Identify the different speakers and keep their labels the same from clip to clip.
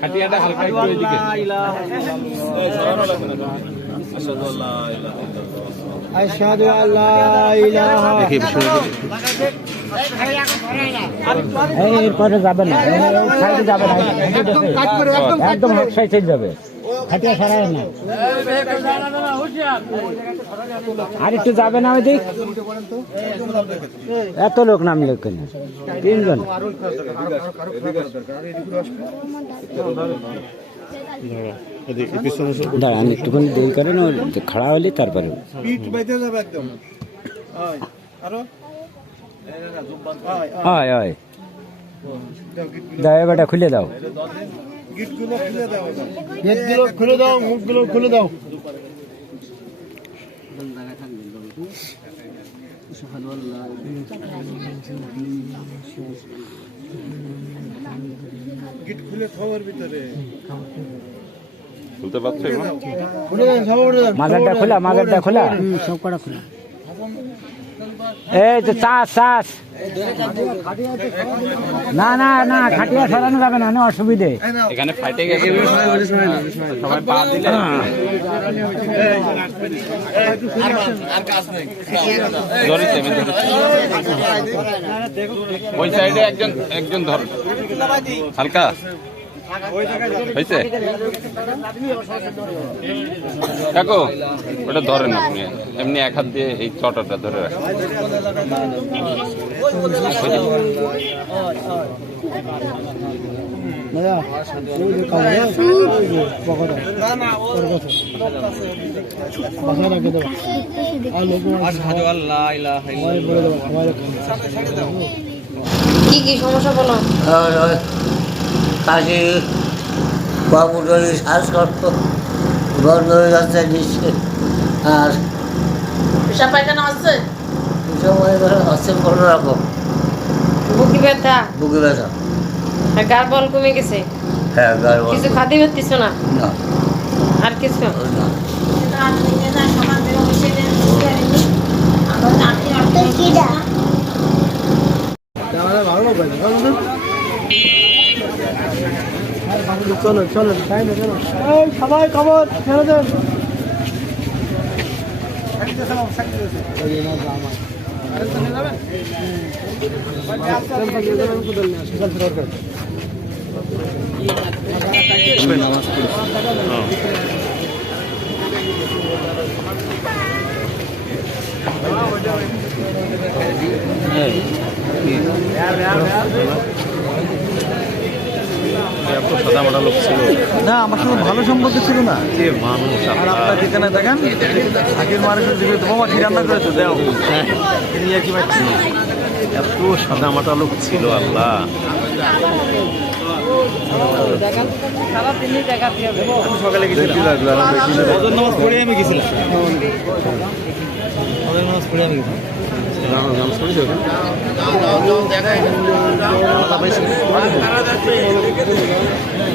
Speaker 1: খাটিয়াটা হালকা একটু এদিকে
Speaker 2: আশহাদু
Speaker 3: এরপরে যাবে না। যাবে না একদম একদম সাইড যাবে। খাটিয়া সারায় না। আর একটু যাবে না ওইদিক? এত লোক নামলে কেন? তিনজন। দাঁড়ান একটুখানি দেরি করেন খাড়া হলে তারপরে। হয় হয় দাও এবারটা খুলে দাও।
Speaker 2: গিটগুলো খুলে দাও গেটগুলো খুলে দাও মুখগুলো খুলে দাও। গিট খুলে খাওয়ার ভিতরে।
Speaker 1: খুলতে পারছ
Speaker 3: মাজারটা খোলা মাজারটা খোলা। সব কটা খোলা। এই তো চাষ চাষ। না না না খাটিয়া সরানো যাবে না অসুবিধে।
Speaker 1: এখানে ফাইটে গেছে। সবাই পা দিলে। ধরেছে আমি ধরেছি। ওই সাইডে একজন একজন ধর। হালকা। হয়েছে? কাকু ওটা ধরেন আপনি। এমনি এক হাত দিয়ে এই চটাটা ধরে রাখেন।
Speaker 4: কি কি সমস্যা বলো?
Speaker 5: কাশি বাবুটলি শ্বাসকষ্ট বন্ধ হয়ে যাচ্ছে নিচ্ছে আর
Speaker 4: পেশা পায়খানা আছে
Speaker 5: কোনো রকম।
Speaker 4: বুকি ব্যথা?
Speaker 5: বুকে ব্যথা।
Speaker 4: গার বল কমে গেছে?
Speaker 5: হ্যাঁ বল।
Speaker 4: কিছু খাতে পারতিস না?
Speaker 5: না।
Speaker 4: আর কিছু?
Speaker 5: না।
Speaker 2: ভালো চলো চলো এই সবাই খবর ছেড়ে দেন। না আমার সঙ্গে ভালো সম্পর্ক ছিল না। আর আপনার। যেখানে দেখেন। আগের মানুষের দিকে তোমার মাটি রান্না করেছ দেও। নিয়ে কি পাচ্ছি
Speaker 1: এত সাদা মাটা লোক ছিল আল্লাহ।
Speaker 2: সকালে গেছিলাম। নামাজ পড়ে আমি গেছিলাম ওজন নামাজ পড়ে আমি।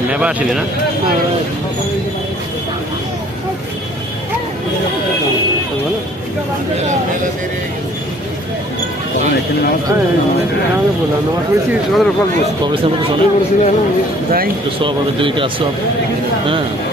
Speaker 1: মেবা আসিলি না?
Speaker 6: সব হবে দুই কাজ সব হ্যাঁ।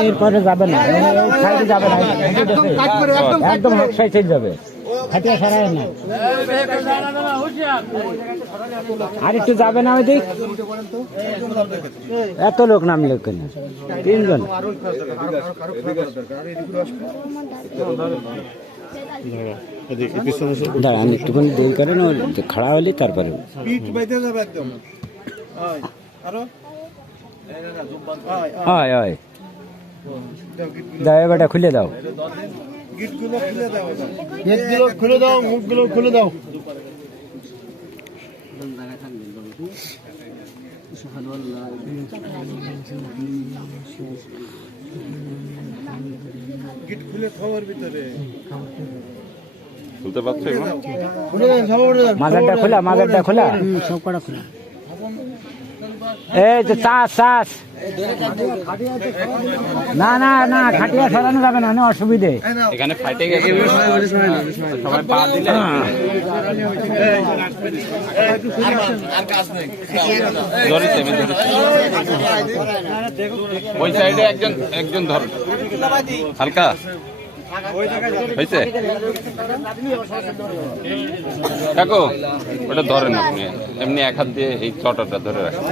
Speaker 3: এরপরে যাবে না। যাবে না। একদম একদম সাইড যাবে খাটিয়া সারায় না আর একটু যাবে না ওইদিক এত লোক নামলে কেন? তিনজন। দাঁড়ান একটুখানি দেরি করেন খাড়া হলে তারপরে হয় হয় দাও এবারটা খুলে দাও।
Speaker 2: গেটগুলো খুলে দাও। মুখগুলো খুলে দাও।
Speaker 1: খুলতে পারছ এগুলো?
Speaker 2: খুলে দেন সব উঠে দেন
Speaker 3: মাজারটা খোলা মাজারটা খোলা।
Speaker 2: সব কটা খোলা।
Speaker 3: এই তো চাষ চাষ। না না না খাটিয়া সরানো যাবে না না অসুবিধে।
Speaker 1: এখানে ফাইটে গেছে। সবাই পা দিলে। ধরেছে আমি ধরেছি। ওই সাইডে একজন একজন ধর। হালকা। হয়েছে? কাকু ওটা ধরেন আপনি এমনি এক হাত দিয়ে এই চটাটা ধরে রাখেন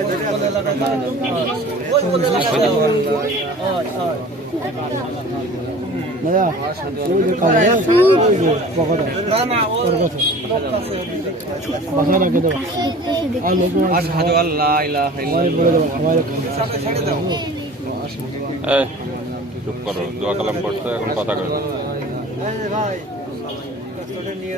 Speaker 2: দাদা
Speaker 1: চুপ করো দোয়া কালাম করতে এখন কথা কবে
Speaker 7: নিয়ে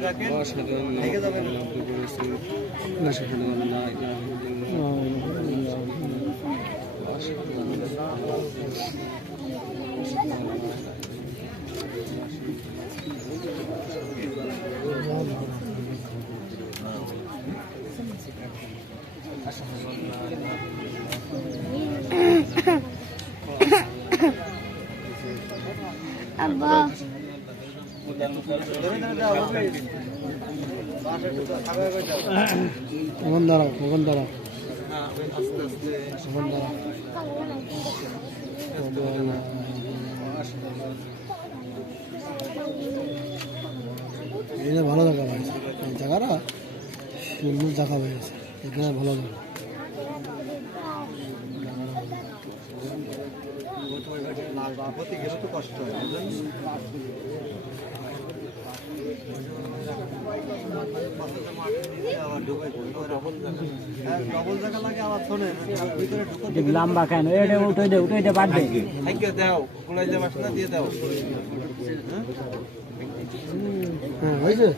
Speaker 2: এটা ভালো জায়গা হয়েছে এই জায়গাটা সুন্দর জায়গা হয়েছে এখানে ভালো জায়গা।
Speaker 3: লম্বা কেন এটা উঠে দে উঠে দে বাদ দে
Speaker 7: থাইকে দাও কুড়াইলে বাসনা দিয়ে দাও
Speaker 2: হ্যাঁ হয়েছে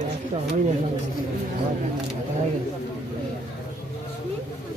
Speaker 2: রাস্তা হয়নি এখন। হয়ে গেছে। ও, সামনে বানা, সামনে বানা।
Speaker 7: বাস কাটতে পারবে বাস উড়া কাটে বাস ডেকা বাস ডেকা থাকে না ডেকা থাকাটা ওরা এমন খেতে কাটে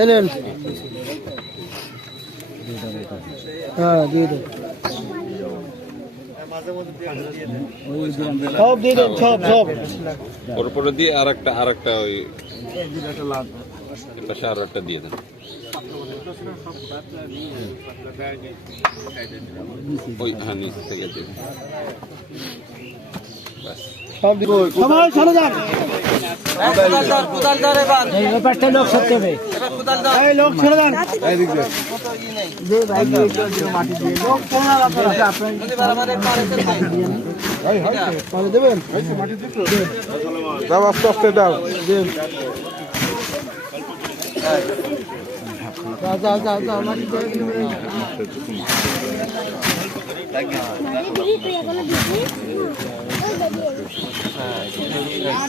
Speaker 2: এই হ্যাঁ দিয়ে
Speaker 1: আর একটা আর একটা ওই পাশে আর একটা দিয়ে দেন। ওই হ্যাঁ নিচে থেকে দিয়ে ব্যাস।
Speaker 2: সবাই সরে যান।
Speaker 3: লোক হবে
Speaker 2: লোক দেবেন আস্তে আস্তে দাও। মাটি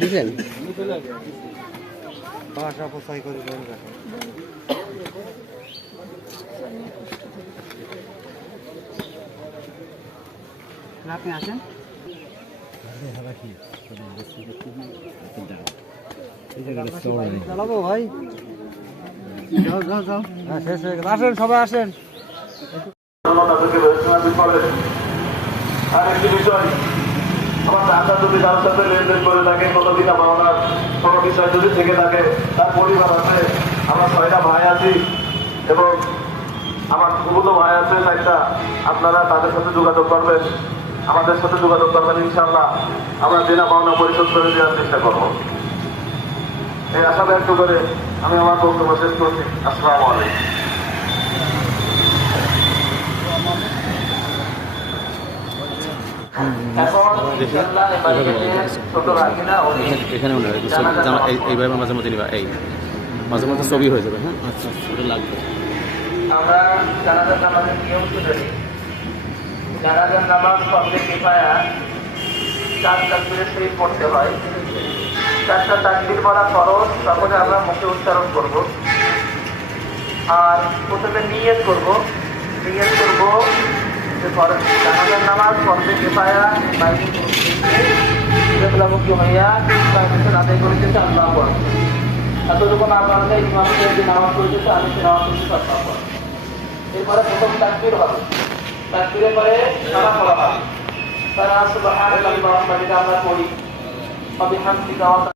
Speaker 7: দিছেন ভাষা প্রচার করে
Speaker 2: আপনি আসেন। চালাবো ভাই। যাও যাও যাও। হ্যাঁ আসেন সবাই আসেন।
Speaker 8: আর একটি বিষয় আমার টাকা যদি কারোর সাথে লেনদেন করে থাকে কোনোদিন আমার ওনার কোনো বিষয় যদি থেকে থাকে, তার পরিবার আছে, আমার ছয়টা ভাই আছি, এবং আমার বহুতো ভাই আছে, চারটা। আপনারা তাদের সাথে যোগাযোগ করবেন। আমাদের সাথে যোগাযোগ করবেন ইনশাল্লাহ আমরা দেনা পাওনা পরিশোধ করে দেওয়ার চেষ্টা করব। এই আশা ব্যক্ত করে আমি আমার বক্তব্য শেষ করছি। আসসালামু আলাইকুম। এখন
Speaker 6: এখানে মনে হয় এই- এইভাবে মাঝে মধ্যে নিবা। এই মাঝে মধ্যে ছবি হয়ে যাবে হ্যাঁ? আচ্ছা ওটা লাগবে।
Speaker 8: আমরা জানাজার নামাজের নিয়ম শুনে নিই। জানাজার নামাজ সবচেয়ে কিফায়া চার তাকবিরের পড়তে হয়। চারটা তাকবির পড়া খরচ তখন আমরা মুখে উচ্চারণ করব। আর প্রথমে নিয়ত করব। নিয়ত করব ফরজ জানাজার নামাজ ফরজে কিফায়া বাইরে মুখী হইয়া পারমিশন আদায় করিতেছে আল্লাহ পড়ব এতটুকু না পারলে ইমামকে যে নামাজ পড়িতেছে, আমি সে নামাজ পড়িতেছে আল্লাহ পড়ব এরপরে প্রথম তাকবির হবে। তাকবিরের পরে সারা পড়া হবে। সুবহানাল্লাহ যেটা আমরা পড়ি। ওয়া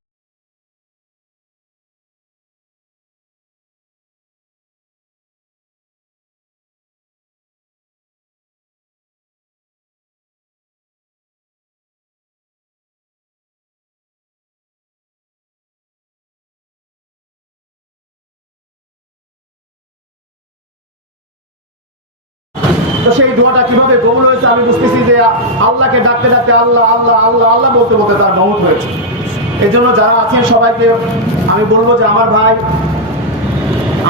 Speaker 9: সেই দোয়াটা কীভাবে কবুল হয়েছে আমি বুঝতেছি যে আল্লাহকে ডাকতে ডাকতে আল্লাহ আল্লাহ আল্লাহ আল্লাহ বলতে বলতে তার মৌত হয়েছে। এই জন্য যারা আছেন সবাইকে আমি বলব যে আমার ভাই,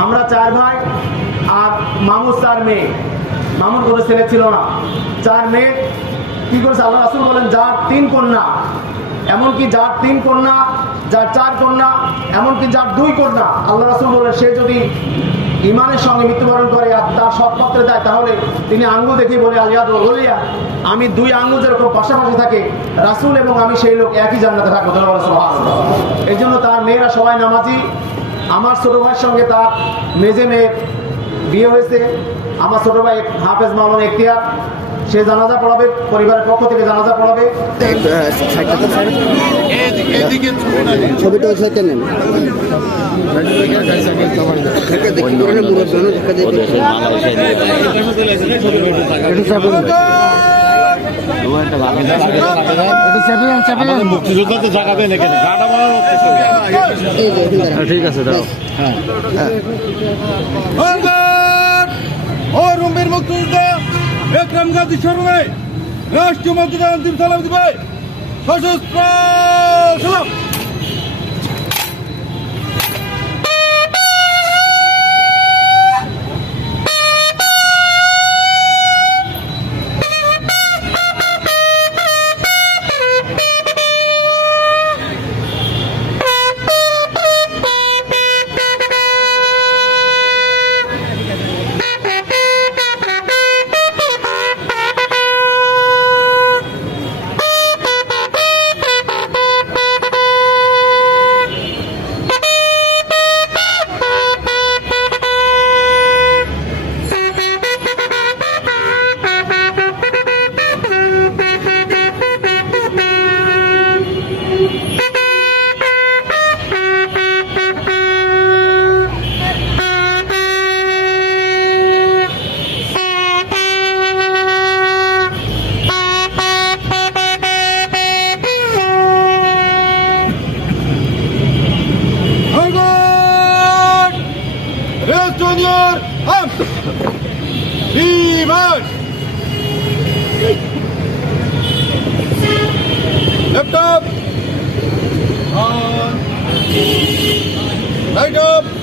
Speaker 9: আমরা চার ভাই আর মামুর চার মেয়ে। মামুর কোনো ছেলে ছিল না। চার মেয়ে, কি করেছে? আল্লাহ রাসুল বলেন, যার তিন কন্যা, এমনকি যার তিন কন্যা, যার চার কন্যা, এমনকি যার দুই কন্যা, আল্লাহ রাসুল বলেন, সে যদি ইমানের সঙ্গে মৃত্যুবরণ করে আর তার সৎপত্রে দেয়, তাহলে তিনি আঙ্গুল দেখি বলে আলিয়াদ বলিয়া আমি দুই আঙ্গুল যেরকম পাশাপাশি থাকে, রাসুল এবং আমি সেই লোক একই জানাতে থাকব এই জন্য তার মেয়েরা সবাই নামাজি। আমার ছোট ভাইয়ের সঙ্গে তার মেজে মেয়ের বিয়ে হয়েছে। আমার ছোট ভাই হাফেজ মামুন এখতিয়ার। সে জানাজা পড়াবে পরিবারের পক্ষ থেকে জানাজা পড়াবে।
Speaker 2: ছবিটা সাথে নেন
Speaker 7: এখানে গাড়া
Speaker 6: ঠিক আছে দাও
Speaker 7: ও একরাম গান্ধী সর্বদাই রাষ্ট্রীয় মর্যাদা অন্তিম সালাম দিবে। সশস্ত্র সালাম Reverse! Left up! Uh, On! Right up!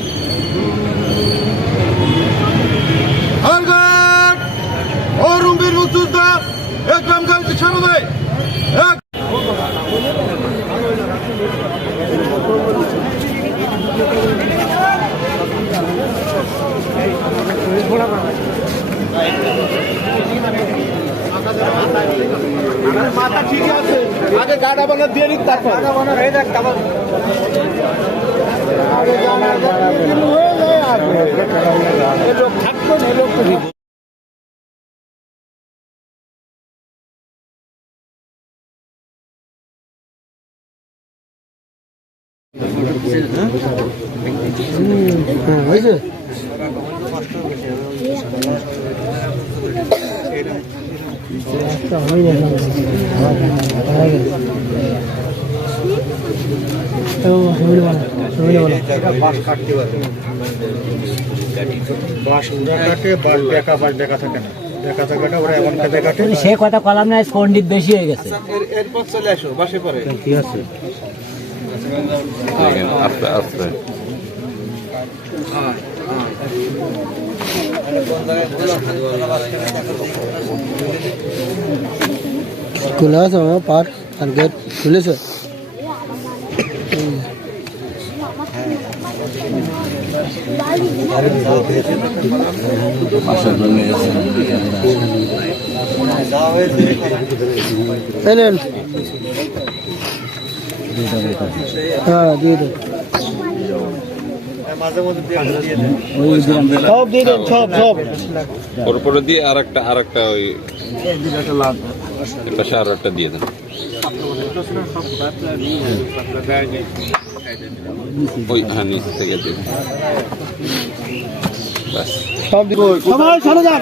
Speaker 2: কাটা বানা দিয়ে নিক তারপর। কাটা বানা এই লোক হ্যাঁ হয়েছে।
Speaker 3: সে কথা কলাম না পণ্ডিত বেশি হয়ে গেছে।
Speaker 2: এরপর চলে আসো বাসে পরে
Speaker 1: আস্তে আস্তে
Speaker 2: খোলা আছে আমার পার আর গেট খুলেছে। হ্যাঁ দিয়ে দেন। সব দিয়ে দেন সব সব।
Speaker 1: ওর উপরে দিয়ে আর একটা আর একটা ওই পাশে আর একটা দিয়ে দেন। ওই হ্যাঁ নিচে থেকে
Speaker 2: সব দিব সবাই চলে যান।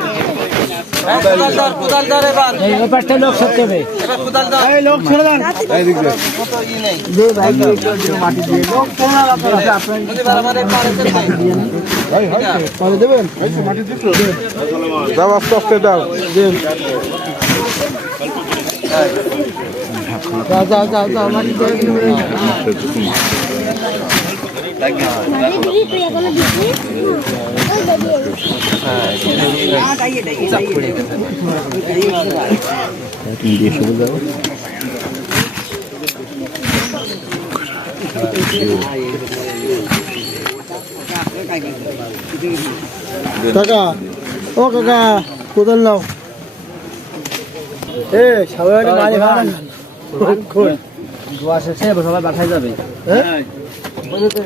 Speaker 2: দাও আস্তে আস্তে দাও যাও যাও যাও যাও মাটি দিয়ে কাকা ও কাকা কোদাল নাও। এ সবাই মাঝে খান
Speaker 3: দোয়া শেষে সবাই বাসায় যাবে।
Speaker 2: হ্যাঁ? Maksudnya.